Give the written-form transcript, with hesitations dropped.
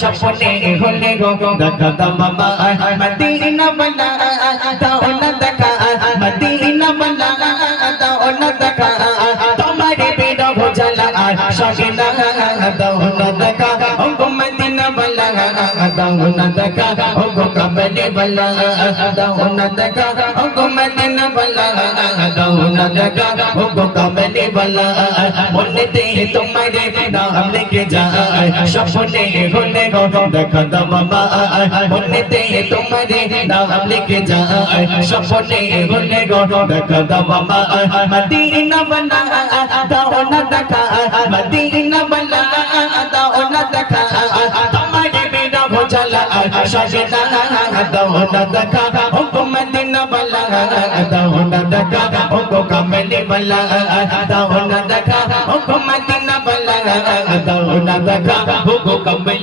স্বপ্নে হলে গো দেখা দাও বাবা মদিনা বালা দাও না দেখা মদিনা বালা দাও না দেখা তোমার বিরহ জ্বালা সহিনা দাও না দেখা ও গো মদিনা বালা দাও না দেখা ও গো কাবলে বালা দাও না দেখা ও গো মদিনা বালা দাও না দেখা ও গো কাবলে বালা মনেতে তোমারে নাম লিখে যায় স্বপ্নে হলে গো দেখা দাও বাবা মনেতে তোমারে নাম লিখে যায় স্বপ্নে হলে গো দেখা দাও বাবা মদিনা বালা দাও না দেখা মদিনা বালা দাও না দেখা তোমারে বিরহ জ্বালা সহিনা দাও না দেখা ও গো মদিনা বালা দাও না দেখা ও গো কামলি বালা দাও না দেখা ও গো মদিনা বালা দাও না দেখা ও গো কামলি